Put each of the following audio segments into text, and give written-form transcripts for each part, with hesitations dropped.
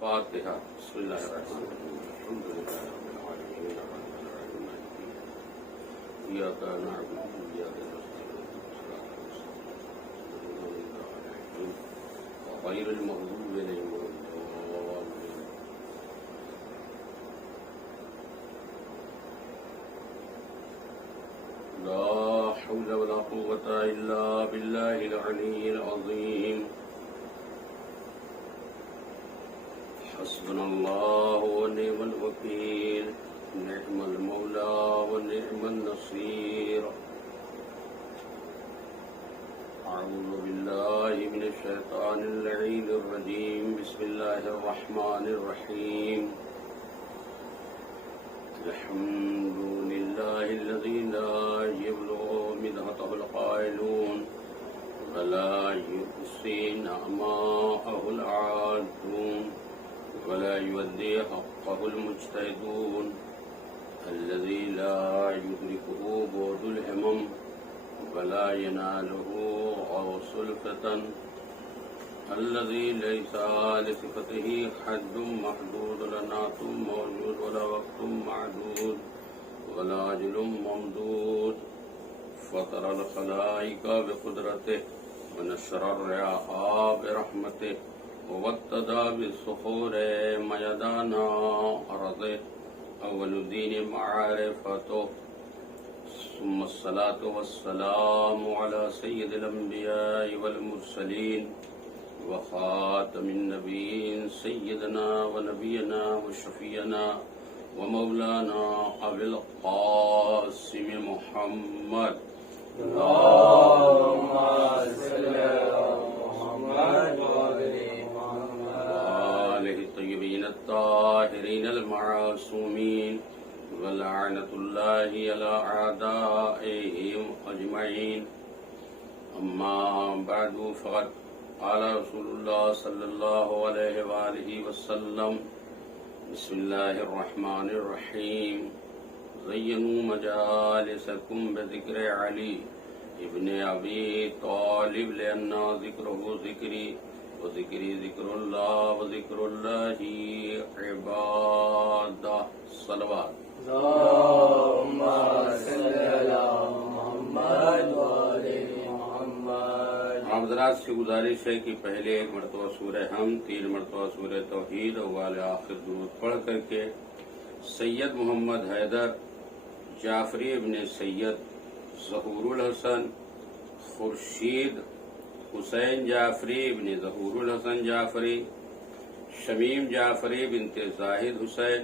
فاتحة. بسم الله الرحمن الرحيم. الحمد لله رب العالمين الرحمن الرحيم مالك يوم الدين. إياك نعبد وإياك نستعين صراط المستقيم غير المغضوب عليهم ولا الضالين. لا حول ولا قوة إلا بالله العلي العظيم. حسبنا الله ونعم الوكيل، نعم المولى ونعم النصير. أعوذ بالله من الشيطان اللعين الرجيم. بسم الله الرحمن الرحيم. الحمد لله الذي لا يبلغ مدحته القائلون ولا يحصي نعماءه العادون ولا يودي حقه المجتهدون. الذي لا يدركه بعد الهمم ولا يناله غوص الفتن. الذي ليس لصفته حد محدود ولا نعت موجود ولا وقت معدود ولا أجل ممدود. فطر الخلائق بقدرته ونشر الرياح برحمته وابتدى بالصخور ميدانا أرضه. أول الدين معرفته، ثم الصلاة والسلام على سيد الأنبياء والمرسلين وخاتم النبيين سيدنا ونبينا وشفينا ومولانا أبي القاسم محمد. اللهم صل على محمد وآله الطيبين الطاهرين المعصومين ولعنة الله على أعدائهم أجمعين. أما بعد فقد قال رسول الله صلى الله عليه وآله وسلم: بسم الله الرحمن الرحيم. زينوا مجالسكم بذكر علي ابن أبي طالب لأن ذكره ذكري وذكري ذكر الله وذكر الله عبادة. صلوات. اللهم صل على محمد وآل محمد. حضرات سے گزارش ہے کہ پہلے ایک مرتبہ سورہ حمد، 3 مرتبہ سورہ توحید اور آخر درود پڑھ کر کے سید محمد حیدر جعفری ابن سید ظہور الحسن خورشید حسین جعفری ابن ظہور الحسن جعفری شمیم جعفری بنت زاہد حسین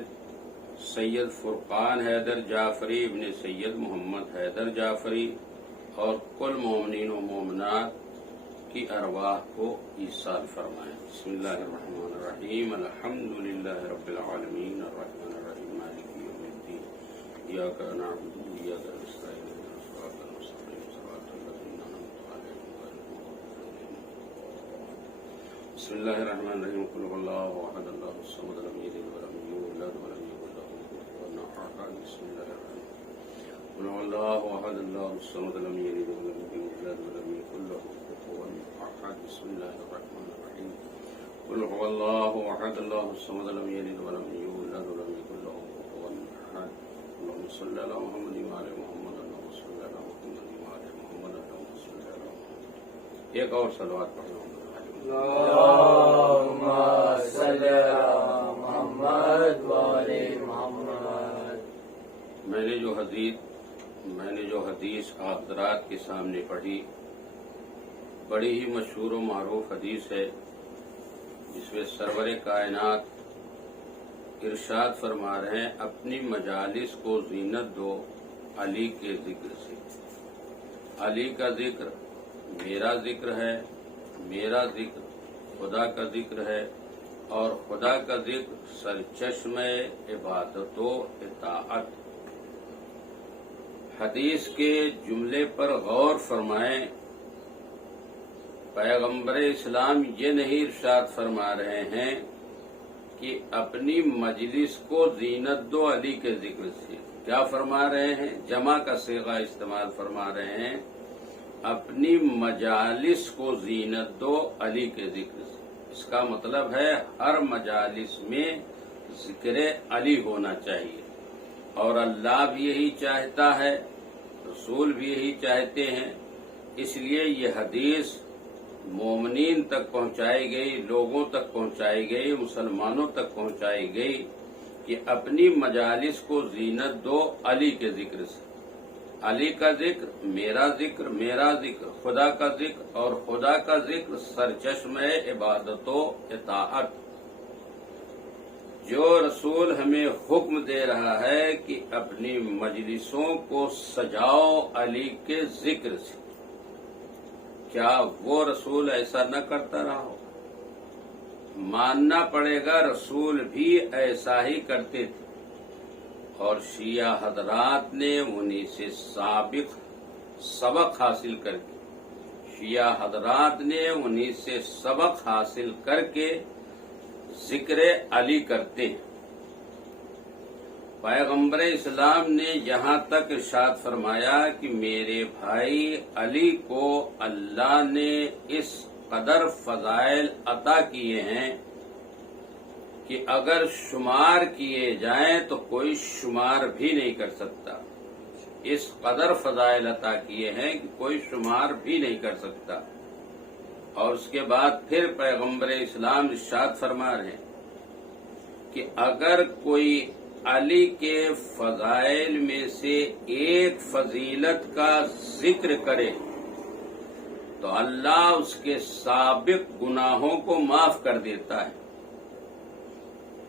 سید فرقان حیدر جعفری ابن سید محمد حیدر جعفری اور کل مومنین و مومنات کی ارواح کو ایصال فرمائیں. بسم اللہ الرحمن الرحیم. الحمد للہ رب العالمین الرحمن الرحیم مالک یوم الدین. ایاک نعبد و ایاک نستعین اهدنا الصراط المستقیم صراط الذین انعمت علیہم غیر المغضوب علیہم. بسم اللہ الرحمن الرحیم. قل هو اللہ احد اللہ الصمد لم یلد ولم یولد ولم یکن له کفوا احد. بسم اللہ الرحمن الرحیم. قل هو اللہ احد اللہ الصمد لم یلد ولم یولد ولم یکن له كفوا احد. بسم الله الرحمن الرحيم. قل هو الله احد الله الصمد لم يلد ولم يولد ولم يكن له كفوا احد. اللهم صل على محمد وعلى محمد. اللهم صل على محمد وعلى محمد. اللهم صل على محمد. ایک اور صلوات پڑھنا. اللهم صل على محمد وآل محمد. میں نے جو حدیث آپ حضرات کے سامنے پڑھی بڑی ہی مشہور و معروف حدیث ہے، جس میں سرور کائنات ارشاد فرما رہے ہیں: اپنی مجالس کو زینت دو علی کے ذکر سے. علی کا ذکر میرا ذکر ہے، میرا ذکر خدا کا ذکر ہے، اور خدا کا ذکر سرچشمہ عبادت و اطاعت. حدیث کے جملے پر غور فرمائیں. پیغمبر اسلام یہ نہیں ارشاد فرما رہے ہیں کہ اپنی مجلس کو زینت دو علی کے ذکر سے. کیا فرما رہے ہیں؟ جمع کا صیغہ استعمال فرما رہے ہیں. اپنی مجالس کو زینت دو علی کے ذکر سے. اس کا مطلب ہے ہر مجالس میں ذکر علی ہونا چاہیے، اور اللہ بھی یہی چاہتا ہے، رسول بھی یہی چاہتے ہیں۔ اس لیے یہ حدیث مومنین تک پہنچائی گئی، لوگوں تک پہنچائی گئی، مسلمانوں تک پہنچائی گئی کہ اپنی مجالس کو زینت دو علی کے ذکر سے۔ علی کا ذکر، میرا ذکر، میرا ذکر، خدا کا ذکر، اور خدا کا ذکر سرچشمہ عبادت و اطاعت۔ جو رسول ہمیں حکم دے رہا ہے کہ اپنی مجلسوں کو سجاؤ علی کے ذکر سے، کیا وہ رسول ایسا نہ کرتا رہا ہو؟ ماننا پڑے گا رسول بھی ایسا ہی کرتے تھے، اور شیعہ حضرات نے انہی سے سبق حاصل کر کے سبق حاصل کر کے ذکر علی کرتے ہیں۔ پیغمبر اسلام نے یہاں تک ارشاد فرمایا کہ میرے بھائی علی کو اللہ نے اس قدر فضائل عطا کیے ہیں کہ اگر شمار کیے جائیں تو کوئی شمار بھی نہیں کر سکتا۔ اس قدر فضائل عطا کیے ہیں کہ کوئی شمار بھی نہیں کر سکتا۔ اور اس کے بعد پھر پیغمبر اسلام ارشاد فرما رہے ہیں کہ اگر کوئی علی کے فضائل میں سے ایک فضیلت کا ذکر کرے تو اللہ اس کے سابق گناہوں کو معاف کر دیتا ہے۔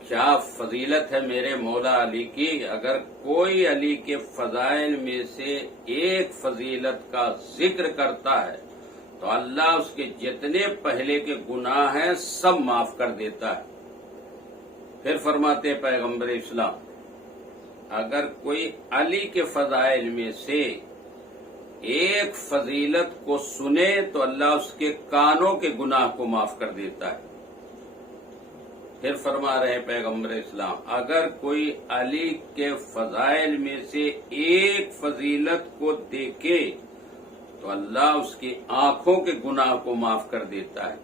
کیا فضیلت ہے میرے مولا علی کی! اگر کوئی علی کے فضائل میں سے ایک فضیلت کا ذکر کرتا ہے تو اللہ اس کے جتنے پہلے کے گناہ ہیں سب معاف کر دیتا ہے۔ پھر فرماتے پیغمبر اسلام اگر کوئی علی کے فضائل میں سے ایک فضیلت کو سنے تو اللہ اس کے کانوں کے گناہ کو معاف کر دیتا ہے۔ پھر فرما رہے پیغمبر اسلام اگر کوئی علی کے فضائل میں سے ایک فضیلت کو دیکھے تو اللہ اس کی آنکھوں کے گناہ کو معاف کر دیتا ہے۔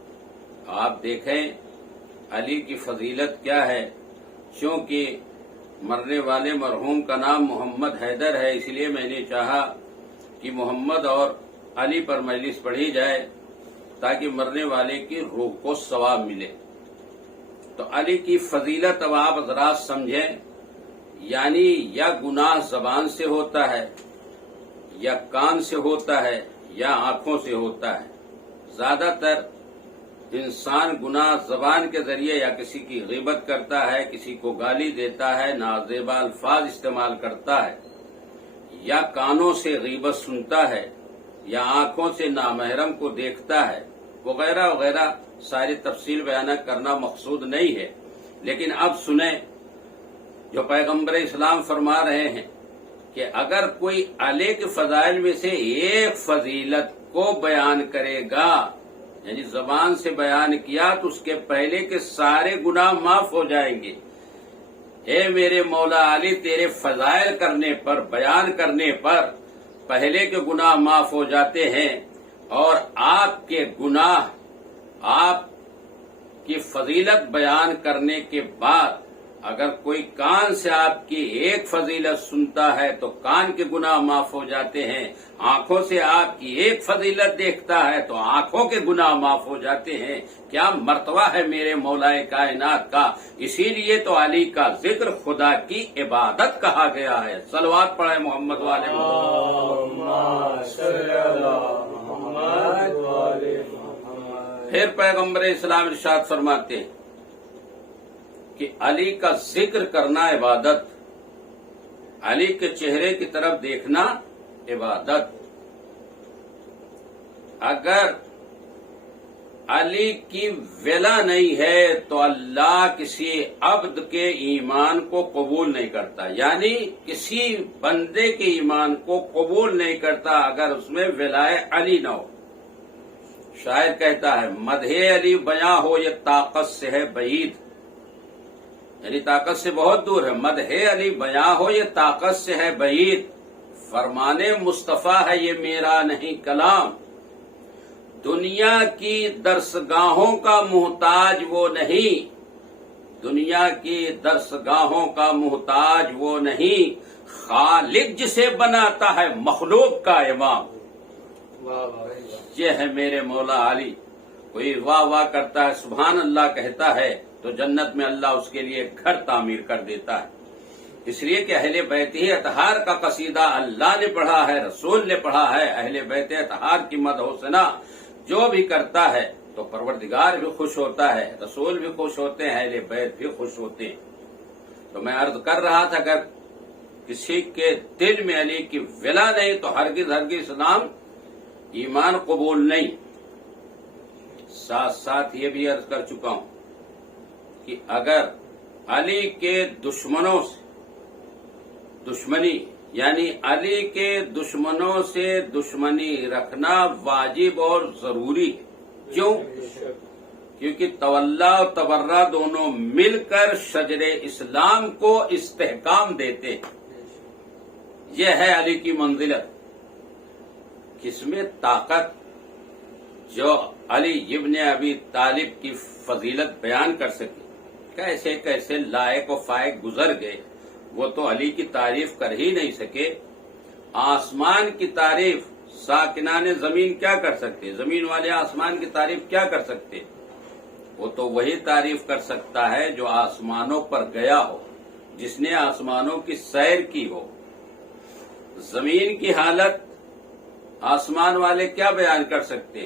آپ دیکھیں علی کی فضیلت کیا ہے۔ چونکہ مرنے والے مرحوم کا نام محمد حیدر ہے، اس لیے میں نے چاہا کہ محمد اور علی پر مجلس پڑھی جائے تاکہ مرنے والے کی روح کو ثواب ملے۔ تو علی کی فضیلت اب آپ حضرات سمجھیں، یعنی یا گناہ زبان سے ہوتا ہے، یا کان سے ہوتا ہے، یا آنکھوں سے ہوتا ہے۔ زیادہ تر انسان گناہ زبان کے ذریعے یا کسی کی غیبت کرتا ہے، کسی کو گالی دیتا ہے، نازیبا الفاظ استعمال کرتا ہے، یا کانوں سے غیبت سنتا ہے، یا آنکھوں سے نامحرم کو دیکھتا ہے، وغیرہ وغیرہ۔ ساری تفصیل بیان کرنا مقصود نہیں ہے، لیکن اب سنیں جو پیغمبر اسلام فرما رہے ہیں کہ اگر کوئی علی کے فضائل میں سے ایک فضیلت کو بیان کرے گا، یعنی زبان سے بیان کیا تو اس کے پہلے کے سارے گناہ معاف ہو جائیں گے۔ اے میرے مولا علی، تیرے فضائل کرنے پر، بیان کرنے پر پہلے کے گناہ معاف ہو جاتے ہیں، اور آپ کے گناہ، آپ کی فضیلت بیان کرنے کے بعد اگر کوئی کان سے آپ کی ایک فضیلت سنتا ہے تو کان کے گناہ معاف ہو جاتے ہیں، آنکھوں سے آپ کی ایک فضیلت دیکھتا ہے تو آنکھوں کے گناہ معاف ہو جاتے ہیں۔ کیا مرتبہ ہے میرے مولا کائنات کا! اسی لیے تو علی کا ذکر خدا کی عبادت کہا گیا ہے۔ صلوات پڑھیں محمد والے پھر پیغمبر اسلام ارشاد فرماتے ہیں کہ علی کا ذکر کرنا عبادت، علی کے چہرے کی طرف دیکھنا عبادت۔ اگر علی کی ولا نہیں ہے تو اللہ کسی عبد کے ایمان کو قبول نہیں کرتا، یعنی کسی بندے کے ایمان کو قبول نہیں کرتا اگر اس میں ولائے علی نہ ہو۔ شاعر کہتا ہے مدح علی بیاں ہو یہ طاقت سے ہے بعید، یعنی طاقت سے بہت دور ہے۔ مدح علی بیاں ہو یہ طاقت سے ہے بعید، فرمان مصطفیٰ ہے یہ میرا نہیں کلام۔ دنیا کی درسگاہوں کا محتاج وہ نہیں، دنیا کی درسگاہوں کا محتاج وہ نہیں، خالق جسے بناتا ہے مخلوق کا امام۔ یہ ہے میرے مولا علی۔ کوئی واہ واہ کرتا ہے، سبحان اللہ کہتا ہے، تو جنت میں اللہ اس کے لیے گھر تعمیر کر دیتا ہے۔ اس لیے کہ اہل بیت اطہار کا قصیدہ اللہ نے پڑھا ہے، رسول نے پڑھا ہے۔ اہل بیت اطہار کی مدح و ثنا جو بھی کرتا ہے تو پروردگار بھی خوش ہوتا ہے، رسول بھی خوش ہوتے ہیں، اہل بیت بھی خوش ہوتے ہیں۔ تو میں عرض کر رہا تھا، اگر کسی کے دل میں علی کی ولا نہیں تو ہرگز ہرگز اسلام ایمان قبول نہیں۔ ساتھ ساتھ یہ بھی عرض کر چکا ہوں کہ اگر علی کے دشمنوں سے دشمنی، یعنی علی کے دشمنوں سے دشمنی رکھنا واجب اور ضروری ہے۔ کیوں؟ کیونکہ تولا اور تبرہ دونوں مل کر شجر اسلام کو استحکام دیتے ہیں۔ یہ ہے علی کی منزلت۔ کس میں طاقت؟ جو علی ابن ابی طالب کی فضیلت بیان کر سکے، کیسے کیسے لائق و فائق گزر گئے، وہ تو علی کی تعریف کر ہی نہیں سکے۔ آسمان کی تعریف ساکنان زمین کیا کر سکتے؟ زمین والے آسمان کی تعریف کیا کر سکتے؟ وہ تو وہی تعریف کر سکتا ہے جو آسمانوں پر گیا ہو، جس نے آسمانوں کی سیر کی ہو۔ زمین کی حالت آسمان والے کیا بیان کر سکتے؟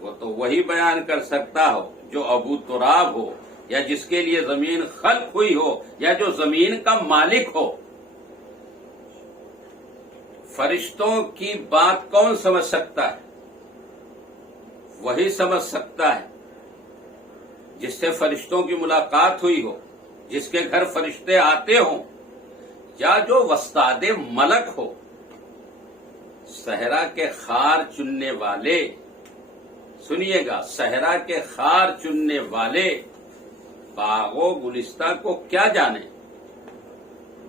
وہ تو وہی بیان کر سکتا ہو جو ابو تراب ہو، یا جس کے لیے زمین خلق ہوئی ہو، یا جو زمین کا مالک ہو۔ فرشتوں کی بات کون سمجھ سکتا ہے؟ وہی سمجھ سکتا ہے جس سے فرشتوں کی ملاقات ہوئی ہو، جس کے گھر فرشتے آتے ہوں، یا جو وستاد ملک ہو۔ صحرا کے خار چننے والے، سنیے گا، صحرا کے خار چننے والے باغ و گلستہ کو کیا جانے؟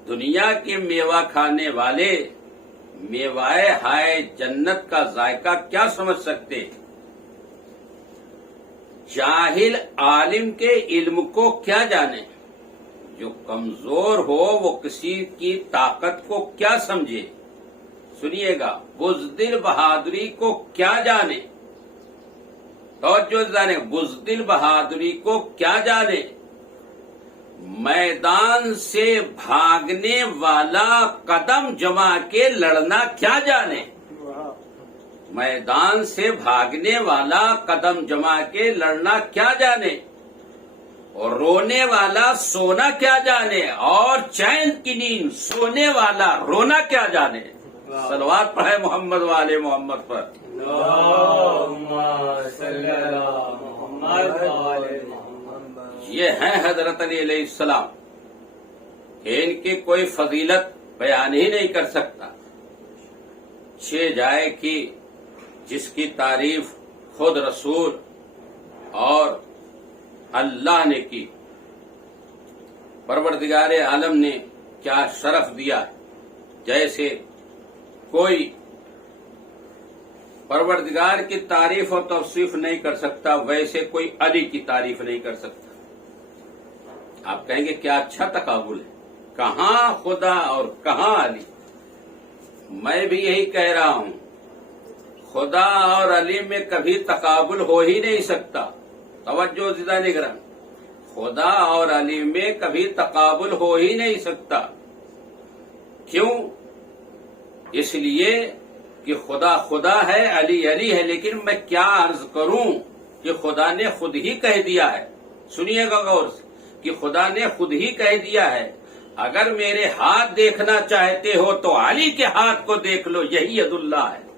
دنیا کے میوہ کھانے والے میوائے ہائے جنت کا ذائقہ کیا سمجھ سکتے؟ جاہل عالم کے علم کو کیا جانے؟ جو کمزور ہو وہ کسی کی طاقت کو کیا سمجھے؟ سنیے گا، بزدل بہادری کو کیا جانے؟ توجہ جانے، بزدل بہادری کو کیا جانے؟ میدان سے بھاگنے والا قدم جما کے لڑنا کیا جانے؟ میدان سے بھاگنے والا قدم جما کے لڑنا کیا جانے؟ اور رونے والا سونا کیا جانے؟ اور چین کی نیند سونے والا رونا کیا جانے؟ صلوات پڑھے محمد والے محمد پر۔ یہ ہیں حضرت علی علیہ السلام، ان کی کوئی فضیلت بیان ہی نہیں کر سکتا۔ چھ جائے کہ جس کی تعریف خود رسول اور اللہ نے کی، پروردگار عالم نے کیا شرف دیا۔ جیسے کوئی پروردگار کی تعریف اور توصیف نہیں کر سکتا، ویسے کوئی علی کی تعریف نہیں کر سکتا۔ آپ کہیں گے کیا اچھا تقابل ہے، کہاں خدا اور کہاں علی؟ میں بھی یہی کہہ رہا ہوں، خدا اور علی میں کبھی تقابل ہو ہی نہیں سکتا۔ توجہ زدہ نگران، خدا اور علی میں کبھی تقابل ہو ہی نہیں سکتا۔ کیوں؟ اس لیے کہ خدا خدا ہے، علی علی ہے، لیکن میں کیا عرض کروں کہ خدا نے خود ہی کہہ دیا ہے۔ سنیے گا غور سے کہ خدا نے خود ہی کہہ دیا ہے، اگر میرے ہاتھ دیکھنا چاہتے ہو تو علی کے ہاتھ کو دیکھ لو، یہی ید اللہ ہے۔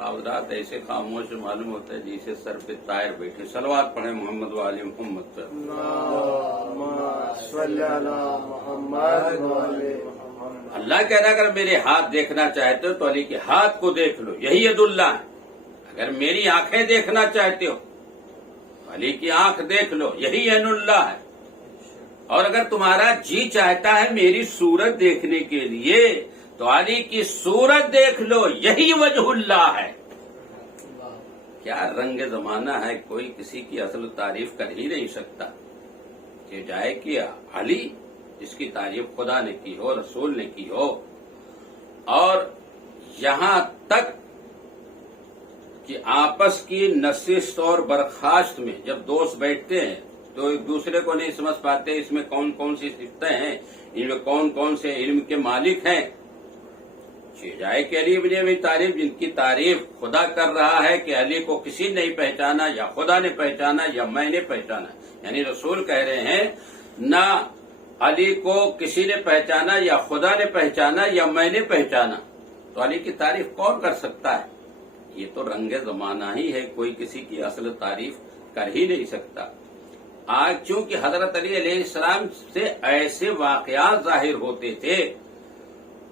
حضرات ایسے خاموش معلوم ہوتا ہے جیسے سر پہ طائر بیٹھے۔ صلوات پڑھیں محمد وآل محمد پر۔ اللہ کہہ رہا ہے اگر میرے ہاتھ دیکھنا چاہتے ہو تو علی کے ہاتھ کو دیکھ لو، یہی ید اللہ ہے۔ اگر میری آنکھیں دیکھنا چاہتے ہو علی کی آنکھ دیکھ لو، یہی عین اللہ ہے۔ اور اگر تمہارا جی چاہتا ہے میری صورت دیکھنے کے لیے تو علی کی صورت دیکھ لو، یہی وجہ اللہ ہے۔ کیا رنگ زمانہ ہے، کوئی کسی کی اصل تعریف کر ہی نہیں سکتا کہ جائے کہ علی جس کی تعریف خدا نے کی ہو، رسول نے کی ہو، اور یہاں تک کہ آپس کی نشست اور برخاست میں جب دوست بیٹھتے ہیں تو ایک دوسرے کو نہیں سمجھ پاتے اس میں کون کون سی صفتیں ہیں، ان میں کون کون سے علم کے مالک ہیں۔ جائے کہ علی ابن ابی طالب جن کی تعریف خدا کر رہا ہے کہ علی کو کسی نے نہیں پہچانا، یا خدا نے پہچانا یا میں نے پہچانا، یعنی رسول کہہ رہے ہیں نہ علی کو کسی نے پہچانا یا خدا نے پہچانا یا میں نے پہچانا، تو علی کی تعریف کون کر سکتا ہے؟ یہ تو رنگ زمانہ ہی ہے، کوئی کسی کی اصل تعریف کر ہی نہیں سکتا۔ آج چونکہ حضرت علی علیہ السلام سے ایسے واقعات ظاہر ہوتے تھے،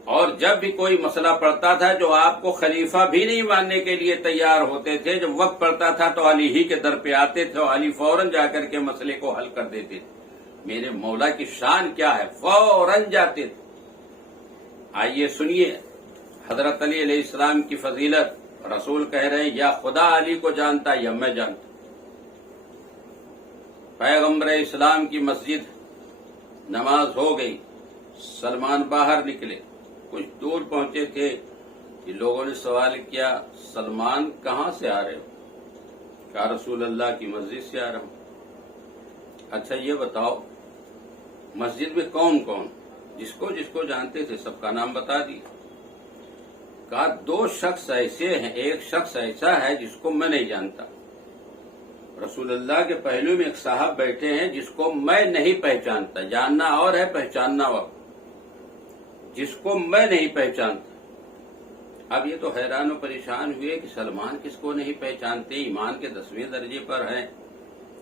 اور جب بھی کوئی مسئلہ پڑتا تھا جو آپ کو خلیفہ بھی نہیں ماننے کے لیے تیار ہوتے تھے، جب وقت پڑتا تھا تو علی ہی کے در پہ آتے تھے اور علی فوراً جا کر کے مسئلے کو حل کر دیتے تھے۔ میرے مولا کی شان کیا ہے، فوراً جاتے تھے۔ آئیے سنیے حضرت علی علیہ السلام کی فضیلت۔ رسول کہہ رہے ہیں یا خدا علی کو جانتا یا میں جانتا۔ پیغمبر اسلام کی مسجد نماز ہو گئی، سلمان باہر نکلے، کچھ دور پہنچے تھے کہ لوگوں نے سوال کیا سلمان کہاں سے آ رہے ہو؟ کہا رسول اللہ کی مسجد سے آ رہا ہوں۔ اچھا یہ بتاؤ مسجد میں کون کون؟ جس کو جانتے تھے سب کا نام بتا دیا۔ کہا دو شخص ایسے ہیں، ایک شخص ایسا ہے جس کو میں نہیں جانتا۔ رسول اللہ کے پہلو میں ایک صاحب بیٹھے ہیں جس کو میں نہیں پہچانتا، جاننا اور ہے پہچاننا اور، جس کو میں نہیں پہچانتا۔ اب یہ تو حیران و پریشان ہوئے کہ سلمان کس کو نہیں پہچانتے، ایمان کے 10ویں درجے پر ہیں۔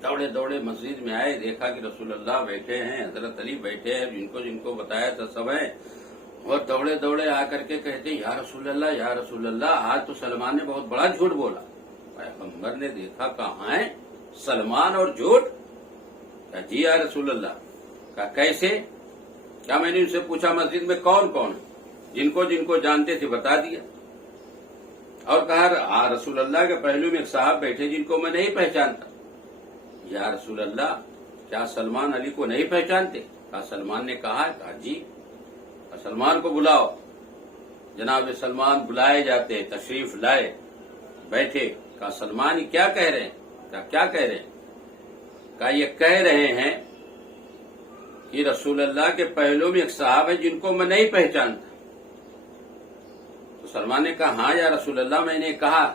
دوڑے دوڑے مسجد میں آئے، دیکھا کہ رسول اللہ بیٹھے ہیں، حضرت علی بیٹھے ہیں، جن کو بتایا تھا سب ہیں، اور دوڑے دوڑے آ کر کے کہتے ہیں یا رسول اللہ یا رسول اللہ، آج تو سلمان نے بہت بڑا جھوٹ بولا۔ پیغمبر نے دیکھا کہاں ہے سلمان اور جھوٹ؟ کہا جی یا رسول اللہ۔ کہا کیسے؟ کیا میں نے ان سے پوچھا مسجد میں کون کون ہے، جن کو جانتے تھے بتا دیا، اور کہا رسول اللہ کے پہلو میں ایک صاحب بیٹھے جن کو میں نہیں پہچانتا۔ یا رسول اللہ کیا سلمان علی کو نہیں پہچانتے؟ کہا سلمان نے کہا جی۔ سلمان کو بلاؤ۔ جناب سلمان بلائے جاتے، تشریف لائے، بیٹھے۔ کہا سلمان یہ کیا کہہ رہے ہیں؟ کیا کہہ رہے ہیں؟ کہا یہ کہہ رہے ہیں کہ رسول اللہ کے پہلو میں ایک صاحب ہے جن کو میں نہیں پہچانتا۔ تو سلمان نے کہا ہاں یا رسول اللہ میں نے کہا۔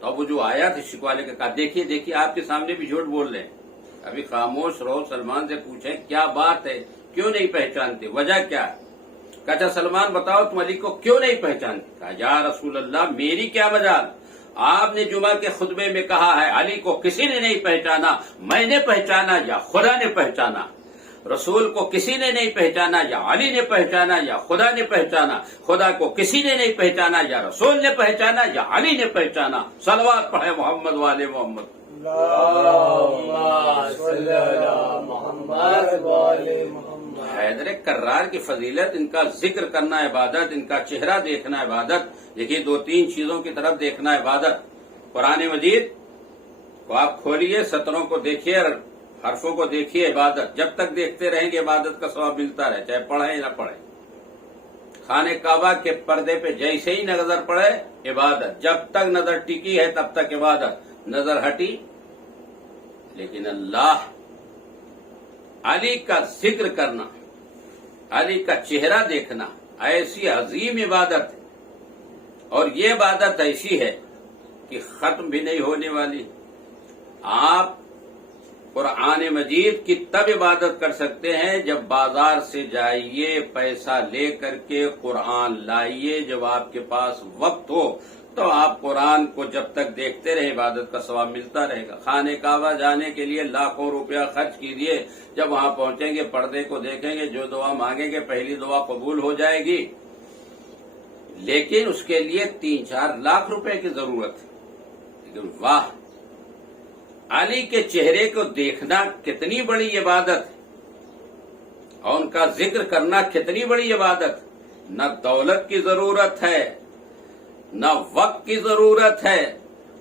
تو اب وہ جو آیا تھا شکوالے کا، کہا دیکھیے آپ کے سامنے بھی جھوٹ بول رہے ہیں، ابھی خاموش رہو، سلمان سے پوچھیں کیا بات ہے، کیوں نہیں پہچانتے، وجہ کیا ہے؟ کہا سلمان بتاؤ تم علی کو کیوں نہیں پہچانتے؟ کہا یا رسول اللہ میری کیا مجال، آپ نے جمعہ کے خطبے میں کہا ہے علی کو کسی نے نہیں پہچانا، میں نے پہچانا یا خدا نے پہچانا۔ رسول کو کسی نے نہیں پہچانا، یا علی نے پہچانا یا خدا نے پہچانا۔ خدا کو کسی نے نہیں پہچانا، یا رسول نے پہچانا یا علی نے پہچانا۔ صلوات پڑھے محمد والے محمد۔ حیدر کرار کی فضیلت، ان کا ذکر کرنا عبادت، ان کا چہرہ دیکھنا عبادت۔ دیکھیے 2-3 چیزوں کی طرف دیکھنا عبادت۔ قرآن مجید کو آپ کھولیے، سطروں کو دیکھیے، حرفوں کو دیکھیے، عبادت۔ جب تک دیکھتے رہیں گے عبادت کا ثواب ملتا رہے، چاہے پڑھیں نہ پڑھیں۔ خانہ کعبہ کے پردے پہ جیسے ہی نظر پڑے عبادت، جب تک نظر ٹکی ہے تب تک عبادت، نظر ہٹی۔ لیکن اللہ علی کا ذکر کرنا، علی کا چہرہ دیکھنا ایسی عظیم عبادت ہے، اور یہ عبادت ایسی ہے کہ ختم بھی نہیں ہونے والی۔ آپ قرآن مجید کی تب عبادت کر سکتے ہیں جب بازار سے جائیے، پیسہ لے کر کے قرآن لائیے، جب آپ کے پاس وقت ہو تو آپ قرآن کو جب تک دیکھتے رہے عبادت کا ثواب ملتا رہے گا۔ خانہ کعبہ جانے کے لیے لاکھوں روپیہ خرچ کیجیے، جب وہاں پہنچیں گے پردے کو دیکھیں گے، جو دعا مانگیں گے پہلی دعا قبول ہو جائے گی، لیکن اس کے لیے 3-4 لاکھ روپے کی ضرورت ہے۔ لیکن واہ، علی کے چہرے کو دیکھنا کتنی بڑی عبادت ہے، اور ان کا ذکر کرنا کتنی بڑی عبادت۔ نہ دولت کی ضرورت ہے، نہ وقت کی ضرورت ہے،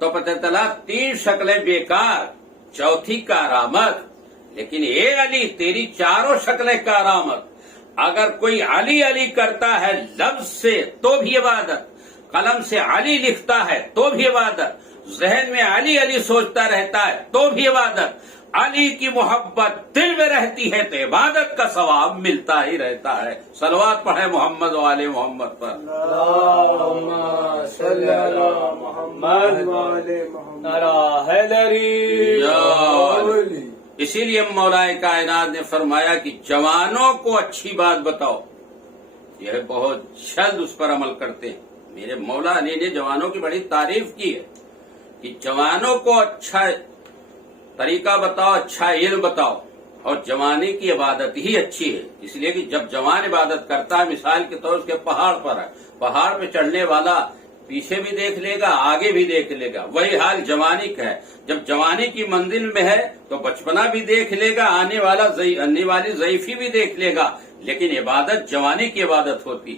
تو پتہ چلا 3 شکلیں بیکار، چوتھی کارآمد، لیکن اے علی تیری 4 شکلیں کارآمد۔ اگر کوئی علی علی کرتا ہے لفظ سے تو بھی عبادت، قلم سے علی لکھتا ہے تو بھی عبادت، ذہن میں علی علی سوچتا رہتا ہے تو بھی عبادت، علی کی محبت دل میں رہتی ہے تو عبادت کا ثواب ملتا ہی رہتا ہے۔ صلوات پڑھیں محمد وآل محمد پر۔ اللهم صل على محمد وآل محمد۔ نعرہ حیدری یا علی۔ اسی لیے مولا کائنات نے فرمایا کہ جوانوں کو اچھی بات بتاؤ، یہ بہت جلد اس پر عمل کرتے ہیں۔ میرے مولا علی نے جوانوں کی بڑی تعریف کی ہے کہ جوانوں کو اچھا طریقہ بتاؤ، اچھا علم بتاؤ، اور جوانی کی عبادت ہی اچھی ہے۔ اس لیے کہ جب جوان عبادت کرتا ہے، مثال کے طور اس کے پہاڑ پر ہے، پہاڑ پہ چڑھنے والا پیچھے بھی دیکھ لے گا، آگے بھی دیکھ لے گا، وہی حال جوانی کا ہے۔ جب جوانی کی منزل میں ہے تو بچپنا بھی دیکھ لے گا، آنے والی ضعیفی بھی دیکھ لے گا، لیکن عبادت جوانی کی عبادت ہوتی۔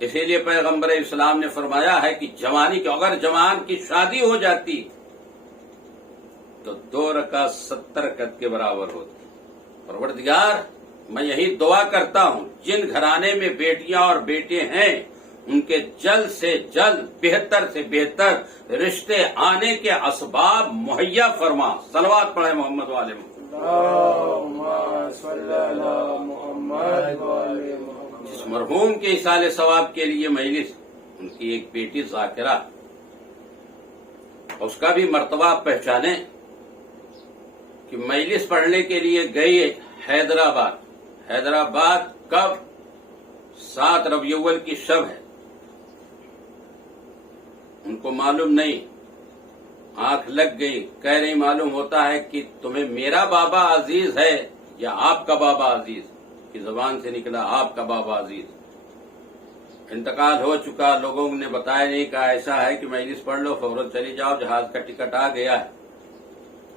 اسی لیے پیغمبر اسلام نے فرمایا ہے کہ جوانی کی، اگر جوان کی شادی ہو جاتی تو 2 رکعت 70 رکعت کے برابر ہوتی۔ پروردگار میں یہی دعا کرتا ہوں، جن گھرانے میں بیٹیاں اور بیٹے ہیں ان کے جلد سے جلد بہتر سے بہتر رشتے آنے کے اسباب مہیا فرما۔ صلوات پڑھیں محمد والے محمد۔ اللهم صل على محمد وآل محمد۔ جس مرحوم کے ایصال ثواب کے لیے مجلس، ان کی ایک بیٹی ذاکرہ، اس کا بھی مرتبہ پہچانے کہ مجلس پڑھنے کے لیے گئی حیدرآباد کب؟ 7 ربیع الاول کی شب ہے، ان کو معلوم نہیں، آنکھ لگ گئی، کہہ رہی معلوم ہوتا ہے کہ تمہیں میرا بابا عزیز ہے یا آپ کا بابا عزیز؟ کی زبان سے نکلا آپ کا بابا عزیز۔ انتقال ہو چکا، لوگوں نے بتایا نہیں، کہا ایسا ہے کہ مجلس پڑھ لو، فوراً چلی جاؤ، جہاز کا ٹکٹ آ گیا ہے،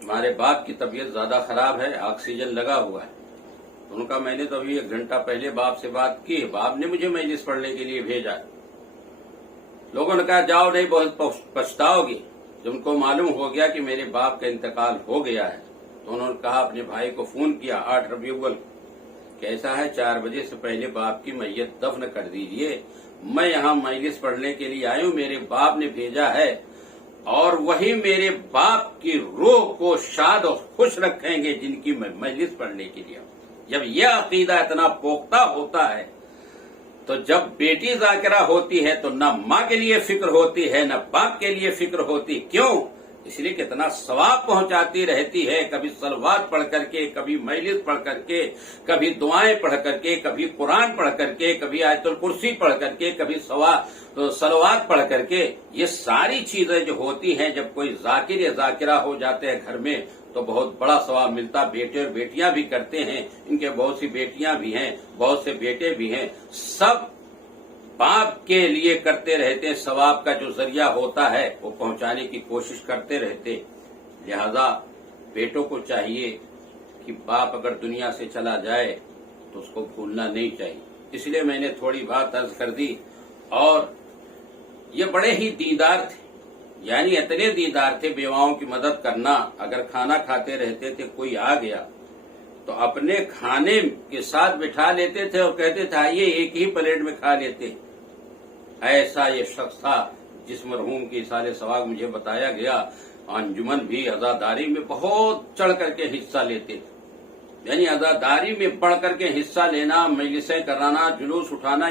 ہمارے باپ کی طبیعت زیادہ خراب ہے، آکسیجن لگا ہوا ہے۔ ان کا میں نے تو ابھی 1 گھنٹہ پہلے باپ سے بات کی، باپ نے مجھے مجلس پڑھنے کے لیے بھیجا۔ لوگوں نے کہا جاؤ نہیں، بہت پچھتاؤ گی۔ جب ان کو معلوم ہو گیا کہ میرے باپ کا انتقال ہو گیا ہے تو انہوں نے کہا، اپنے بھائی کو فون کیا 8 ربیع الاول، کیسا ہے 4 بجے سے پہلے باپ کی میت دفن کر دیجئے، میں یہاں مجلس پڑھنے کے لیے آئی ہوں، میرے باپ نے بھیجا ہے، اور وہی میرے باپ کی روح کو شاد اور خوش رکھیں گے جن کی میں مجلس پڑھنے کے لیے۔ جب یہ عقیدہ اتنا پختہ ہوتا ہے تو جب بیٹی ذاکرہ ہوتی ہے تو نہ ماں کے لیے فکر ہوتی ہے نہ باپ کے لیے فکر ہوتی۔ کیوں؟ اس لیے کتنا ثواب پہنچاتی رہتی ہے، کبھی صلوات پڑھ کر کے، کبھی مجلس پڑھ کر کے، کبھی دعائیں پڑھ کر کے، کبھی قرآن پڑھ کر کے، کبھی آیت الکرسی پڑھ کر کے، کبھی صلوات پڑھ کر کے۔ یہ ساری چیزیں جو ہوتی ہیں، جب کوئی ذاکر یا ذاکرہ ہو جاتے ہیں گھر میں تو بہت بڑا ثواب ملتا۔ بیٹے اور بیٹیاں بھی کرتے ہیں، ان کے بہت سی بیٹیاں بھی ہیں، بہت سے بیٹے بھی ہیں، سب باپ کے لیے کرتے رہتے ہیں، ثواب کا جو ذریعہ ہوتا ہے وہ پہنچانے کی کوشش کرتے رہتے۔ لہذا بیٹوں کو چاہیے کہ باپ اگر دنیا سے چلا جائے تو اس کو بھولنا نہیں چاہیے۔ اس لیے میں نے تھوڑی بات عرض کر دی، اور یہ بڑے ہی دیندار تھے، یعنی اتنے دیندار تھے، بیواؤں کی مدد کرنا۔ اگر کھانا کھاتے رہتے تھے، کوئی آ گیا تو اپنے کھانے کے ساتھ بٹھا لیتے تھے اور کہتے تھے آئیے ایک ہی پلیٹ میں کھا لیتے۔ ایسا یہ شخص تھا جس مرحوم کی ایصال ثواب مجھے بتایا گیا۔ انجمن بھی عزاداری میں بہت چڑھ کر کے حصہ لیتے تھے، یعنی عزاداری میں بڑھ کر کے حصہ لینا، مجلسیں کرانا، جلوس اٹھانا،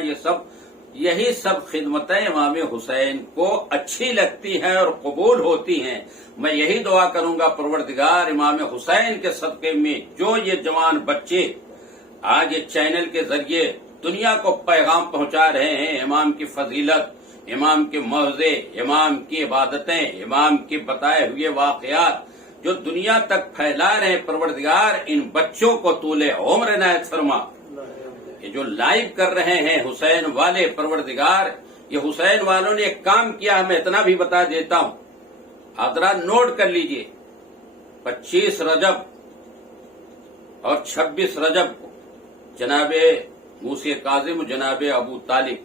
یہی سب خدمتیں امام حسین کو اچھی لگتی ہیں اور قبول ہوتی ہیں۔ میں یہی دعا کروں گا پروردگار امام حسین کے صدقے میں جو یہ جوان بچے آج یہ چینل کے ذریعے دنیا کو پیغام پہنچا رہے ہیں، امام کی فضیلت، امام کے موعظے، امام کی عبادتیں، امام کے بتائے ہوئے واقعات جو دنیا تک پھیلا رہے ہیں، پروردگار ان بچوں کو طول عمر عنایت فرما۔ یہ جو لائیو کر رہے ہیں حسین والے، پروردگار یہ حسین والوں نے ایک کام کیا، میں اتنا بھی بتا دیتا ہوں، آپ ذرا نوٹ کر لیجئے۔ 25 رجب اور 26 رجب کو جناب موسی کاظم، جناب ابو طالب،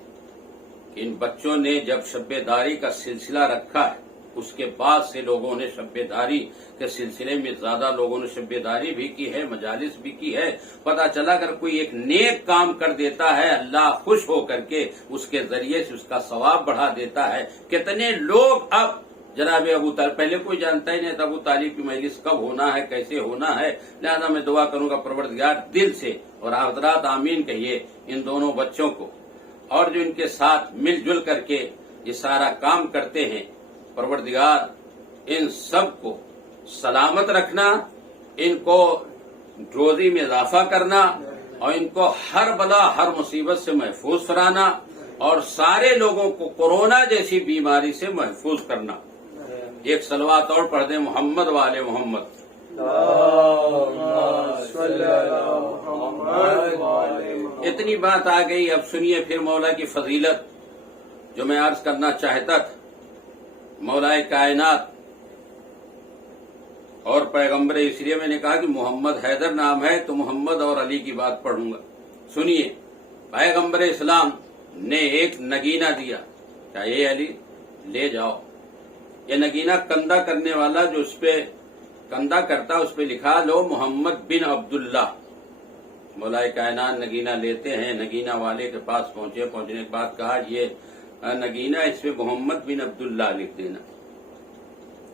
ان بچوں نے جب شب داری کا سلسلہ رکھا ہے اس کے بعد سے لوگوں نے شبیداری کے سلسلے میں زیادہ لوگوں نے شبیداری بھی کی ہے، مجالس بھی کی ہے۔ پتہ چلا اگر کوئی ایک نیک کام کر دیتا ہے اللہ خوش ہو کر کے اس کے ذریعے سے اس کا ثواب بڑھا دیتا ہے۔ کتنے لوگ اب جناب ابو طالب، پہلے کوئی جانتا ہی نہیں تھا ابو طالب کی مجلس کب ہونا ہے، کیسے ہونا ہے، لہذا میں دعا کروں گا پروردگار دل سے، اور حضرات آمین کہیے ان دونوں بچوں کو، اور جو ان کے ساتھ مل جل کر کے یہ سارا کام کرتے ہیں، پروردگار ان سب کو سلامت رکھنا، ان کو روزی میں اضافہ کرنا، اور ان کو ہر بلا ہر مصیبت سے محفوظ کرانا، اور سارے لوگوں کو کورونا جیسی بیماری سے محفوظ کرنا۔ ایک صلوات اور پڑھ دیں محمد والے محمد۔ اتنی بات آ گئی، اب سنیے پھر مولا کی فضیلت جو میں عرض کرنا چاہتا تھا۔ مولا کائنات اور پیغمبر، اس لیے میں نے کہا کہ محمد حیدر نام ہے تو محمد اور علی کی بات پڑھوں گا۔ سنیے، پیغمبر اسلام نے ایک نگینہ دیا، کیا یہ علی لے جاؤ، یہ نگینہ کندہ کرنے والا جو اس پہ کندہ کرتا اس پہ لکھا لو محمد بن عبداللہ۔ مولا کائنات نگینہ لیتے ہیں، نگینہ والے کے پاس پہنچنے کے بعد کہا یہ نگینہ اس پہ محمد بن عبداللہ لکھ دینا،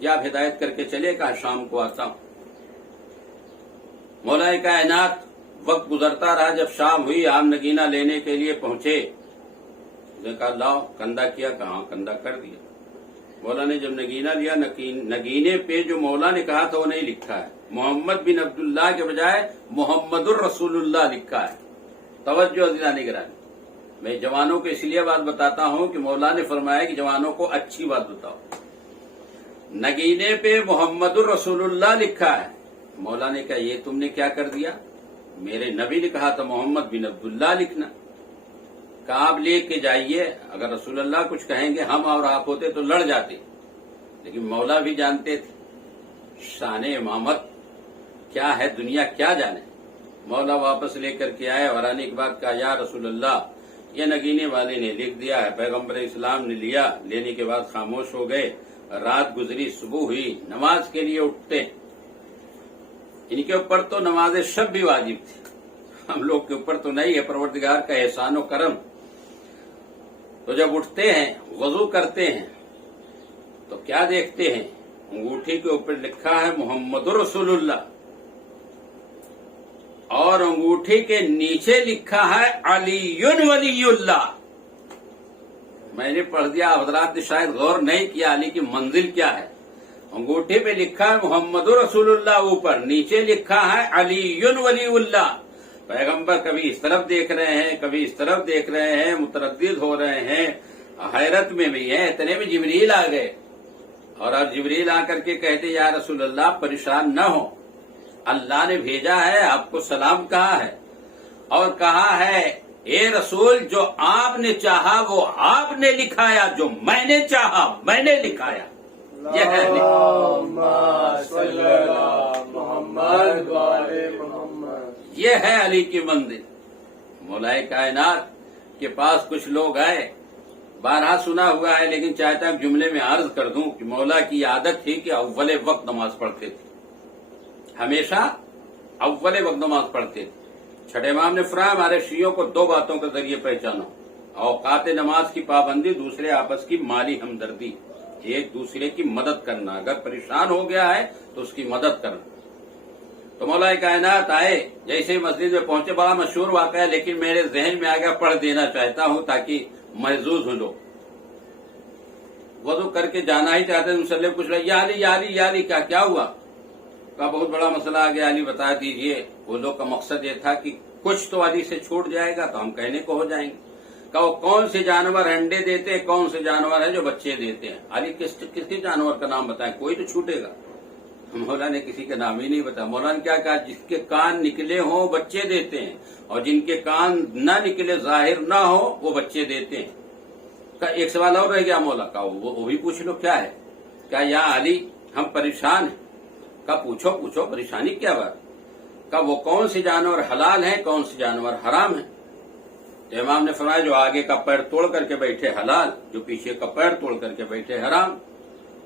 یا آپ ہدایت کر کے چلے، کہا شام کو آتا ہوں۔ مولا کائنات وقت گزرتا رہا، جب شام ہوئی آپ نگینہ لینے کے لیے پہنچے، اس نے کہا لاؤ، کندہ کیا، کہاں کندہ کر دیا۔ مولا نے جب نگینہ لیا، نگینے پہ جو مولا نے کہا تھا وہ نہیں لکھا ہے، محمد بن عبداللہ کے بجائے محمد الرسول اللہ لکھا ہے۔ توجہ عزیزان نگرانی، میں جوانوں کو اس لیے بات بتاتا ہوں کہ مولا نے فرمایا کہ جوانوں کو اچھی بات بتاؤ۔ نگینے پہ محمد الرسول اللہ لکھا ہے، مولا نے کہا یہ تم نے کیا کر دیا، میرے نبی نے کہا تھا محمد بن عبداللہ لکھنا، کہا آپ لے کے جائیے، اگر رسول اللہ کچھ کہیں گے ہم اور آپ ہوتے تو لڑ جاتے، لیکن مولا بھی جانتے تھے شان امامت کیا ہے، دنیا کیا جانے۔ مولا واپس لے کر کے آئے اور آنے کے بعد کہا یا رسول اللہ یہ نگینے والے نے لکھ دیا ہے۔ پیغمبر اسلام نے لیا، لینے کے بعد خاموش ہو گئے۔ رات گزری، صبح ہوئی، نماز کے لیے اٹھتے، ان کے اوپر تو نماز شب بھی واجب تھی، ہم لوگ کے اوپر تو نہیں ہے، پروردگار کا احسان و کرم۔ تو جب اٹھتے ہیں، وضو کرتے ہیں، تو کیا دیکھتے ہیں، انگوٹھی کے اوپر لکھا ہے محمد رسول اللہ، اور انگوٹھی کے نیچے لکھا ہے علی ولی اللہ۔ میں نے پڑھ دیا، حضرات نے شاید غور نہیں کیا علی کی منزل کیا ہے۔ انگوٹھی پہ لکھا ہے محمد رسول اللہ، اوپر نیچے لکھا ہے علی ولی اللہ۔ پیغمبر کبھی اس طرف دیکھ رہے ہیں، کبھی اس طرف دیکھ رہے ہیں، متردد ہو رہے ہیں، حیرت میں بھی ہیں، اتنے میں جبریل آ گئے، اور اب جبریل آ کر کے کہتے یا رسول اللہ پریشان نہ ہو، اللہ نے بھیجا ہے، آپ کو سلام کہا ہے، اور کہا ہے اے رسول جو آپ نے چاہا وہ آپ نے لکھایا، جو میں نے چاہا میں نے لکھایا۔ یہ ہے یہ ہے علی کی منزل۔ مولا کائنات کے پاس کچھ لوگ آئے، بارہا سنا ہوا ہے لیکن چاہتا ہوں جملے میں عرض کر دوں کہ مولا کی عادت تھی کہ اول وقت نماز پڑھتے تھے، ہمیشہ اول وقت نماز پڑھتے تھے۔ چھٹے امام نے فرمایا ہمارے شیعوں کو دو باتوں کے ذریعے پہچانو، اوقات نماز کی پابندی، دوسرے آپس کی مالی ہمدردی، ایک دوسرے کی مدد کرنا، اگر پریشان ہو گیا ہے تو اس کی مدد کرنا۔ تو مولا کائنات آئے، جیسے مسجد میں پہنچے، بڑا مشہور واقعہ ہے لیکن میرے ذہن میں آ گیا، پڑھ دینا چاہتا ہوں تاکہ محظوظ ہو لو۔ وضو کر کے جانا ہی چاہتے ہیں، مسلم کچھ رہے یا علی یا علی یا علی، کیا ہوا؟ کہا بہت بڑا مسئلہ آ گیا، علی بتا دیجئے۔ وہ لوگ کا مقصد یہ تھا کہ کچھ تو علی سے چھوٹ جائے گا تو ہم کہنے کو ہو جائیں گے۔ کہ وہ کون سے جانور انڈے دیتے ہیں، کون سے جانور ہیں جو بچے دیتے ہیں؟ علی کس کے جانور کا نام بتائیں، کوئی تو چھوٹے گا۔ مولا نے کسی کا نام ہی نہیں بتایا۔ مولا نے کیا کہا، جس کے کان نکلے ہوں بچے دیتے ہیں، اور جن کے کان نہ نکلے، ظاہر نہ ہو، وہ بچے دیتے ہیں۔ کہ ایک سوال اور رہ گیا مولا کا، وہ بھی پوچھ لو کیا ہے؟ کیا یا علی ہم پریشان ہیں؟ کہ پوچھو پریشانی کیا بات؟ کہ وہ کون سے جانور حلال ہیں، کون سے جانور حرام ہیں؟ امام نے فرمایا جو آگے کا پیر توڑ کر کے بیٹھے حلال، جو پیچھے کا پیر توڑ کر کے بیٹھے حرام۔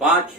5।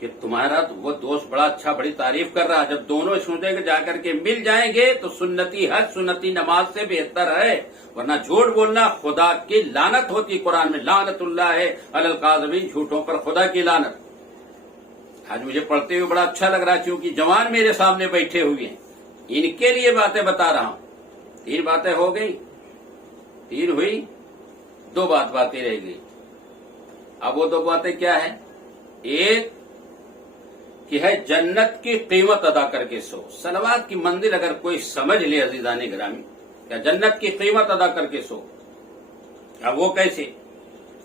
کہ تمہارا وہ دوست بڑا اچھا بڑی تعریف کر رہا. جب دونوں سوچیں کہ جا کر کے مل جائیں گے تو سنتی حج سنتی نماز سے بہتر ہے، ورنہ جھوٹ بولنا خدا کی لعنت ہوتی. قرآن میں لعنت اللہ ہے علی الکاذبین، جھوٹوں پر خدا کی لعنت. آج مجھے پڑھتے ہوئے بڑا اچھا لگ رہا ہے کیونکہ جوان میرے سامنے بیٹھے ہوئے ہیں، ان کے لیے باتیں بتا رہا ہوں. 3 باتیں ہو گئی، 3 ہوئی، 2 باتیں رہ گئی. اب وہ 2 باتیں کیا ہیں؟ ایک کہ ہے جنت کی قیمت ادا کر کے سو. صلوات کی منزل اگر کوئی سمجھ لے عزیزان گرامی، کیا جنت کی قیمت ادا کر کے سو. اب وہ کیسے؟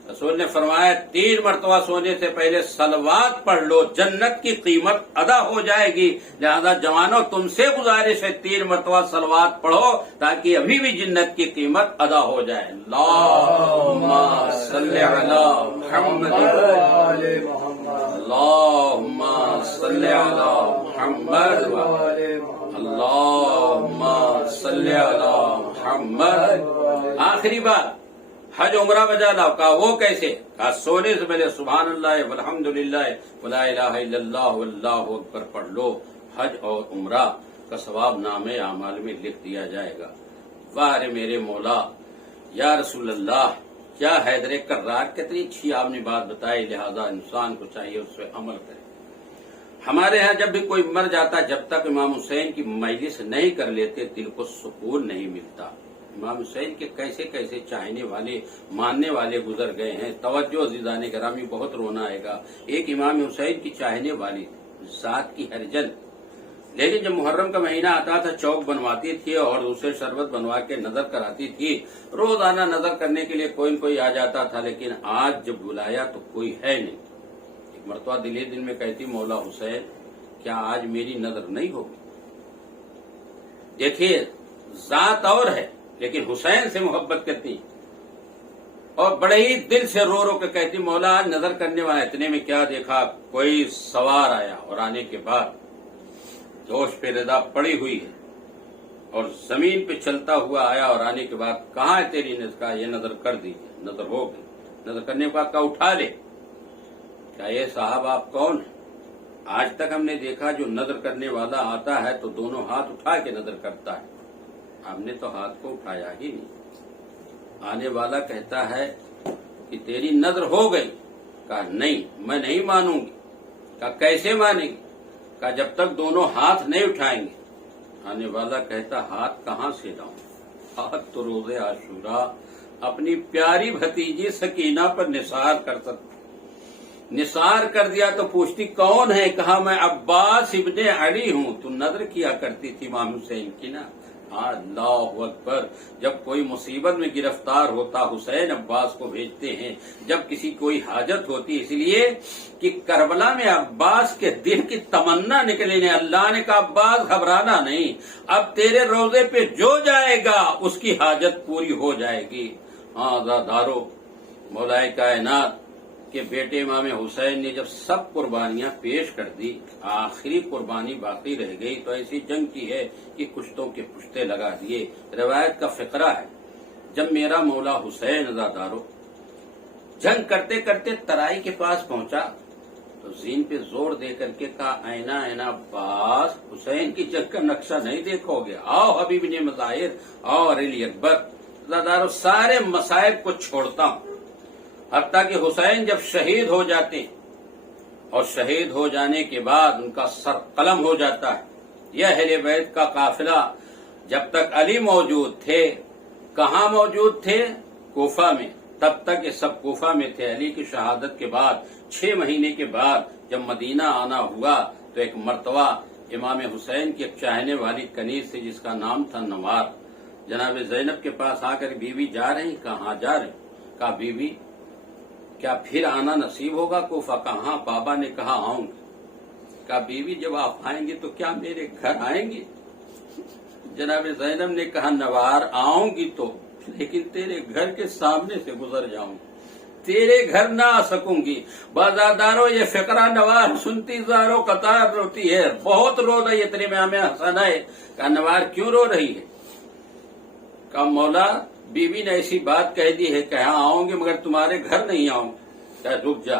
رسول نے فرمایا 3 مرتبہ سونے سے پہلے صلوات پڑھ لو، جنت کی قیمت ادا ہو جائے گی. لہذا جوانوں تم سے گزارش ہے 3 مرتبہ صلوات پڑھو تاکہ ابھی بھی جنت کی قیمت ادا ہو جائے. اللہم صلی علی محمد اللہم صلی علی محمد اللہم صلی علی محمد. آخری بات حج عمرہ بجا لاؤ. کہا وہ کیسے؟ کہا سونے سے پہلے سبحان اللہ والحمدللہ ولا الہ الا اللہ واللہ اکبر پڑھ لو. حج اور عمرہ کا ثواب نامے اعمال میں لکھ دیا جائے گا. واہ رے میرے مولا یا رسول اللہ، کیا حیدر کرار، کتنی اچھی آپ نے بات بتائی. لہذا انسان کو چاہیے اس پہ عمل کرے. ہمارے ہاں جب بھی کوئی مر جاتا، جب تک امام حسین کی مجلس نہیں کر لیتے دل کو سکون نہیں ملتا. امام حسین کے کیسے کیسے چاہنے والے ماننے والے گزر گئے ہیں. توجہ عزیزان گرامی، بہت رونا آئے گا. ایک امام حسین کی چاہنے والی ذات کی ہرجن، لیکن جب محرم کا مہینہ آتا تھا چوک بنواتی تھی اور دوسرے شربت بنوا کے نظر کراتی تھی. روزانہ نظر کرنے کے لیے کوئی نہ کوئی آ جاتا تھا، لیکن آج جب بلایا تو کوئی ہے نہیں. ایک مرتبہ دل میں کہتی مولا حسین کیا آج میری نظر نہیں ہوگی. دیکھیے ذات اور ہے لیکن حسین سے محبت کرتی اور بڑے ہی دل سے رو رو کے کہتی مولا آج نظر کرنے والا. اتنے میں کیا دیکھا، کوئی سوار آیا اور آنے کے بعد دوش پہ رضا پڑی ہوئی ہے اور زمین پہ چلتا ہوا آیا اور آنے کے بعد کہاں ہے تیری نظر؟ کا یہ نظر کر دیجیے. نظر ہو گئی. نظر کرنے کے بعد کا اٹھا لے. کیا یہ صاحب آپ کون ہیں؟ آج تک ہم نے دیکھا جو نظر کرنے والا آتا ہے تو دونوں ہاتھ اٹھا کے نظر کرتا ہے. ہم نے تو ہاتھ کو اٹھایا ہی نہیں. آنے والا کہتا ہے کہ تیری نظر ہو گئی. کہا نہیں میں نہیں مانوں گی. کہا کیسے مانیں گی؟ کہا جب تک دونوں ہاتھ نہیں اٹھائیں گے. آنے والا کہتا ہاتھ کہاں سے لاؤں؟ ہاتھ تو روزے عاشورہ اپنی پیاری بھتیجی سکینہ پر نثار کر سکتا. نثار کر دیا تو پوچھتی کون ہے؟ کہا میں عباس ابن علی ہوں. تو نظر کیا کرتی تھی امام حسین کی نا. اللہ اکبر. جب کوئی مصیبت میں گرفتار ہوتا حسین عباس کو بھیجتے ہیں. جب کسی کوئی حاجت ہوتی، اس لیے کہ کربلا میں عباس کے دل کی تمنا نکلی نے. اللہ نے کہا عباس گھبرانا نہیں، اب تیرے روزے پہ جو جائے گا اس کی حاجت پوری ہو جائے گی. ہاں عزادارو، مولا کائنات کہ بیٹے امام حسین نے جب سب قربانیاں پیش کر دی، آخری قربانی باقی رہ گئی تو ایسی جنگ کی ہے کہ کشتوں کے پشتے لگا دیے. روایت کا فقرہ ہے جب میرا مولا حسین عزادارو جنگ کرتے کرتے ترائی کے پاس پہنچا تو زین پہ زور دے کر کے کہا اینا اینا عباس، حسین کی جنگ کا نقشہ نہیں دیکھو گے؟ آؤ حبیب نے مظاہر، آؤ علی اکبر. عزادارو سارے مصائب کو چھوڑتا ہوں. حتیٰ کہ حسین جب شہید ہو جاتے اور شہید ہو جانے کے بعد ان کا سر قلم ہو جاتا ہے. یہ اہل بیت کا قافلہ جب تک علی موجود تھے، کہاں موجود تھے؟ کوفہ میں. تب تک یہ سب کوفہ میں تھے. علی کی شہادت کے بعد 6 مہینے کے بعد جب مدینہ آنا ہوا تو ایک مرتبہ امام حسین کی ایک چاہنے والی کنیز سے جس کا نام تھا نوار، جناب زینب کے پاس آ کر بیوی جا رہی؟ کہاں جا رہی؟ کہا بیوی کیا پھر آنا نصیب ہوگا کوفہ؟ کہاں بابا نے کہا آؤں گی. کہا بیوی جب آپ آئیں گے تو کیا میرے گھر آئیں گے؟ جناب زینب نے کہا نوار آؤں گی تو، لیکن تیرے گھر کے سامنے سے گزر جاؤں گی، تیرے گھر نہ آ سکوں گی. بازاداروں یہ فقرہ نوار سنتی زاروں قطار روتی ہے، بہت رو رہی ہے. اتنے میں ہمیں ہنسانا ہے. کہا نوار کیوں رو رہی ہے؟ کہا مولا بیوی نے ایسی بات کہہ دی ہے کہ ہاں آؤں گی مگر تمہارے گھر نہیں آؤں گی. کہا رک جا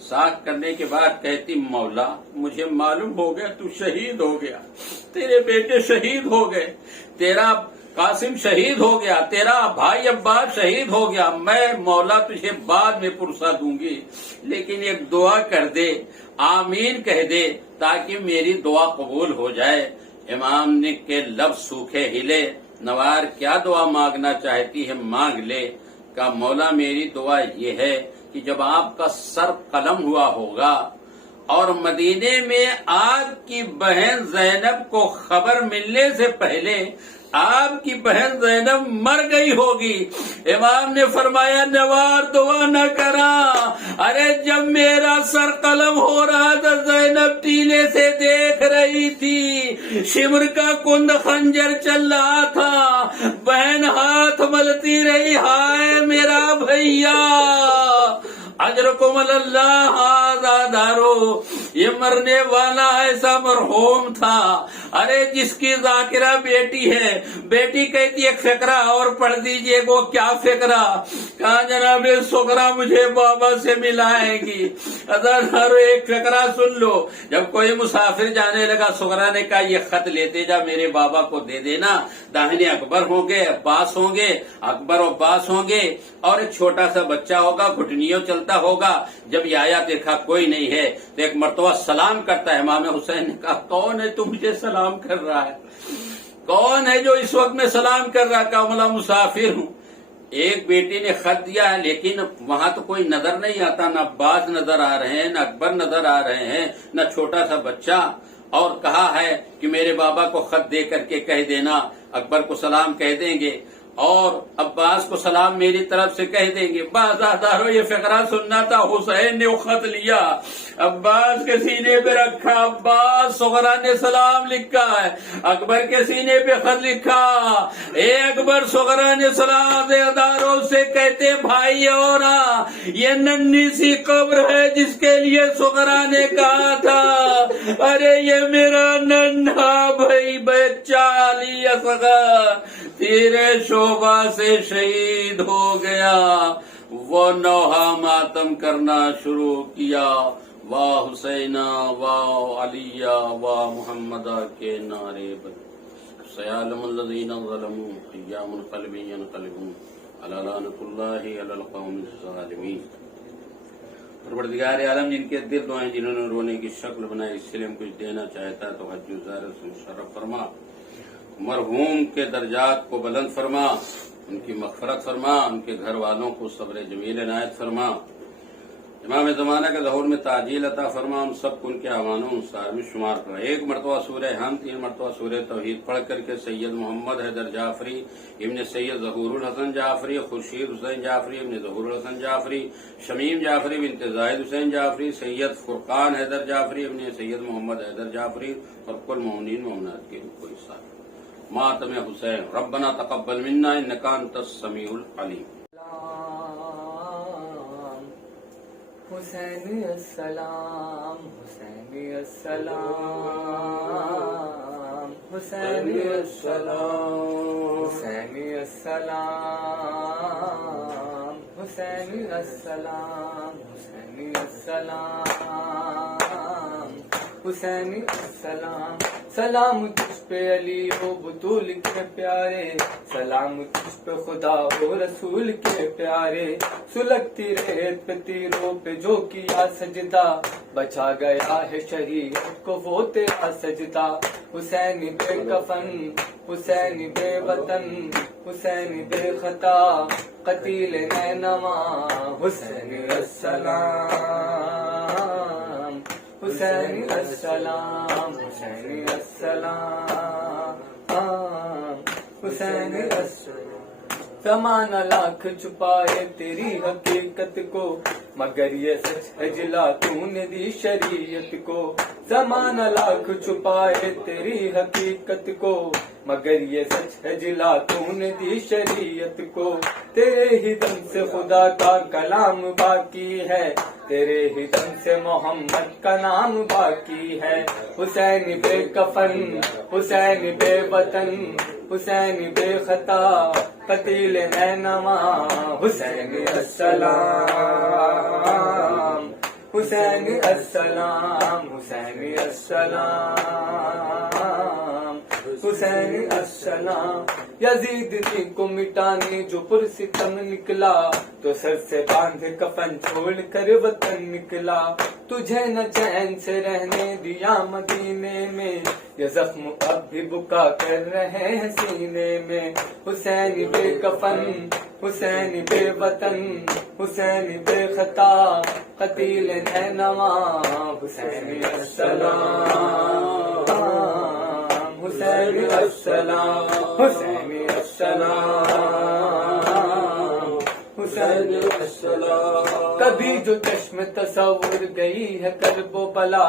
ساکھ کرنے کے بعد کہتی مولا مجھے معلوم ہو گیا تو شہید ہو گیا، تیرے بیٹے شہید ہو گئے، تیرا قاسم شہید ہو گیا، تیرا بھائی عباس شہید ہو گیا، میں مولا تجھے بعد میں پرسہ دوں گی، لیکن ایک دعا کر دے، آمین کہہ دے تاکہ میری دعا قبول ہو جائے۔ امام نے کے لب سوکھے ہلے، نوار کیا دعا مانگنا چاہتی ہے مانگ لے۔ کہا مولا میری دعا یہ ہے کہ جب آپ کا سر قلم ہوا ہوگا اور مدینے میں آپ کی بہن زینب کو خبر ملنے سے پہلے آپ کی بہن زینب مر گئی ہوگی۔ امام نے فرمایا نوار دعا نہ کرا، ارے جب میرا سر قلم ہو رہا تھا زینب ٹیلے سے دیکھ رہی تھی، شمر کا کند خنجر چل رہا تھا، بہن ہاتھ ملتی رہی، ہائے میرا بھیا اجرکم اللہ آزادارو، یہ مرنے والا ایسا مرحوم تھا، ارے جس کی ذاکرہ بیٹی ہے، بیٹی کہتی ایک فقرہ اور پڑھ دیجئے، وہ کیا فقرہ؟ کہا جناب سغرا مجھے بابا سے ملائے گی، ازادارو ایک فقرہ سن لو۔ جب کوئی مسافر جانے لگا سغرا نے کہا یہ خط لیتے جا میرے بابا کو دے دینا، داہنے اکبر ہوں گے، عباس ہوں گے، اکبر و عباس ہوں گے، اور ایک چھوٹا سا بچہ ہوگا گھٹنیوں چلتا ہوگا۔ جب یہ آیا دیکھا کوئی نہیں ہے تو ایک مرتبہ سلام کرتا ہے، امام حسین نے کہا کون ہے تو مجھے سلام کر رہا ہے؟ کون ہے جو اس وقت میں سلام کر رہا؟ کہا مولا مسافر ہوں۔ ایک بیٹی نے خط دیا ہے لیکن وہاں تو کوئی نظر نہیں آتا، نہ عباس نظر آ رہے ہیں، نہ اکبر نظر آ رہے ہیں، نہ چھوٹا سا بچہ، اور کہا ہے کہ میرے بابا کو خط دے کر کے کہہ دینا، اکبر کو سلام کہہ دیں گے اور عباس کو سلام میری طرف سے کہہ دیں گے۔ بازادارو یہ فقرہ سننا تھا، حسین نے وہ خط لیا، عباس کے سینے پہ رکھا، عباس صغرا نے سلام لکھا ہے، اکبر کے سینے پہ خط لکھا، اے اکبر صغرا نے سلام داروں سے کہتے بھائی اور یہ ننھی سی قبر ہے جس کے لیے صغرا نے کہا تھا، ارے یہ میرا ننھا بھائی بچہ علی اصغر تیرے شعبہ سے شہید ہو گیا۔ وہ نوحہ ماتم کرنا شروع کیا، واہ حسینہ واہ علیہ واہ محمدہ کے نعرے بجے، سیعلم الذین ظلموا ایّ منقلب ینقلبون الی لعنۃ اللہ علی القوم الظالمین۔ پروردگار عالم جن کے دل دعائیں جنہوں نے رونے کی شکل بنائی، اس لیے ہم کچھ دینا چاہتا ہے تو حج زائر سے مشرف فرما، مرحوم کے درجات کو بلند فرما، ان کی مغفرت فرما، ان کے گھر والوں کو صبر جمیل عنایت فرما، امام زمانہ کے ظہور میں تعجیل عطا فرما، ہم سب کو ان کے اعوانوں انصار میں شمار کرا۔ ایک مرتبہ سورہ حمد، 3 مرتبہ سورہ توحید پڑھ کر کے سید محمد حیدر جعفری ابن سید ظہور الحسن جعفری، خورشید حسین جعفری ابن ظہور الحسن جعفری، شمیم جعفری بنت زاہد حسین جعفری، سید فرقان حیدر جعفری ابن سید محمد حیدر جعفری، اور کل مومنین مومنات کے کوئی ساتھ ماتم حسین۔ ربنا تقبل منا انک انت السمیع العلیم۔ حسین السلام حسین السلام حسین السلام حسین السلام حسین السلام حسین السلام حسین السلام۔ سلام تجھ پہ علی و بطول کے پیارے، سلام تجھ پہ خدا و رسول کے پیارے، سلگتی ریت پہ تیروں پہ جو کیا سجدہ، بچا گیا ہے شریعت کو وہ تیرا سجدہ۔ حسین بے کفن حسین بے وطن حسین بے خطا قتیل نینما حسین السلام حسین السلام حسین السلام حسین السلام۔ زمانہ لاکھ چھپائے تیری حقیقت کو، مگر یہ سچ ہے جلا تو نے دی شریعت کو۔ زمانہ لاکھ چھپائے تیری حقیقت کو، مگر یہ سچ ہے جلا تو نے دی شریعت کو۔ تیرے ہی دم سے خدا کا کلام باقی ہے، تیرے ہی دم سے محمد کا نام باقی ہے۔ حسین بے کفن حسین بے وطن حسین بے خطا قتیل نینما حسین السلام حسینی السلام حسینی السلام حسینی السلام یزیدنی کو مٹانے جو پرستم نکلا تو سر سے باندھ کفن چھوڑ کر وطن نکلا تجھے نہ چین سے رہنے دیا مدینے میں یہ زخم اب بھی بکا کر رہے ہیں سینے میں حسین بے کفن حسین بے وطن حسین بے خطا قتیل نینوا حسینی السلام حسینی السلام حسینی السلام حسینی السلام کبھی جو چشم تصور گئی ہے کرب و بلا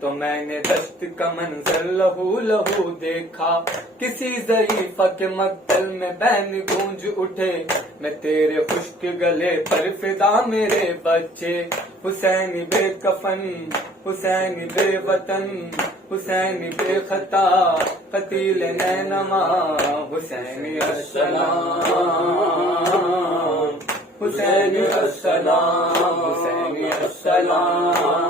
تو میں نے دشت کا منظر لہو لہو دیکھا کسی ضعیفہ کے مقتل میں بین گونج اٹھے میں تیرے خشک گلے پر فدا میرے بچے حسین بے کفن حسین بے وطن حسین بے خطا قتیل نینما حسینی السلام حسینی السلام حسینی السلام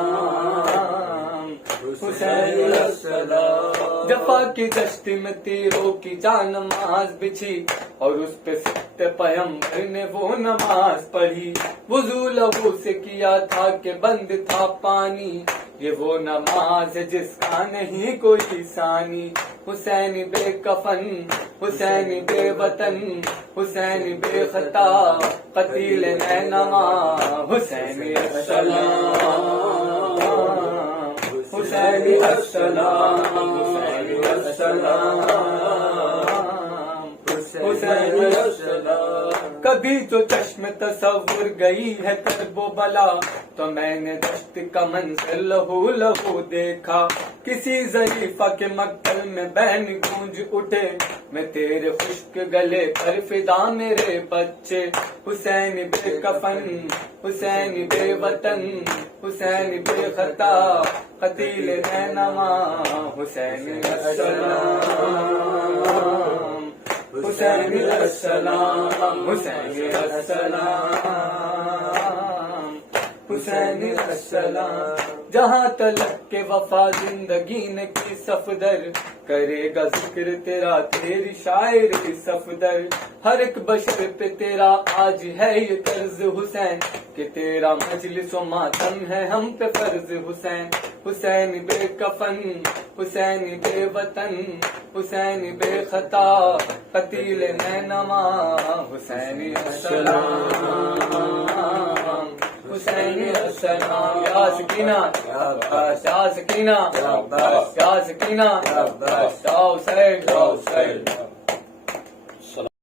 حسینی السلام جفا کی دشتی میں تیروں کی جان نماز بچھی اور اس پہ سکتے پیغمبر نے وہ نماز پڑھی وضو لہو سے کیا تھا کہ بند تھا پانی یہ وہ نماز ہے جس کا نہیں کوئی ثانی حسین بے کفن حسین بے وطن حسین بے خطا قتیل نینوا حسینی السلام حسینی السلام حسینی السلام حسینی السلام کبھی جو چشم تصور گئی ہے کرب و بلا تو میں نے دشت کا منظر لہو لہو دیکھا کسی ضعیفہ کے مقتل میں بین گونج اٹھے میں تیرے خشک گلے پر فدا میرے بچے حسین بے کفن حسین بے وطن حسین بے خطا قتیل نینوا حسینی السلام حسینی السلام حسینی السلام حسینی السلام جہاں تلک کے وفا زندگی نے کی صفدر کرے گا ذکر تیرا تیری شاعری صفدر ہر ایک بشر پہ تیرا آج ہے یہ طرز حسین کہ تیرا مجلس و ماتم ہے ہم پہ فرض حسین حسین بے کفن حسین بے وطن حسین بے خطا قتیل نینوا حسینی السلام حسینی السلام یا سکینہ یا سکینہ یا سکینہ یا حسین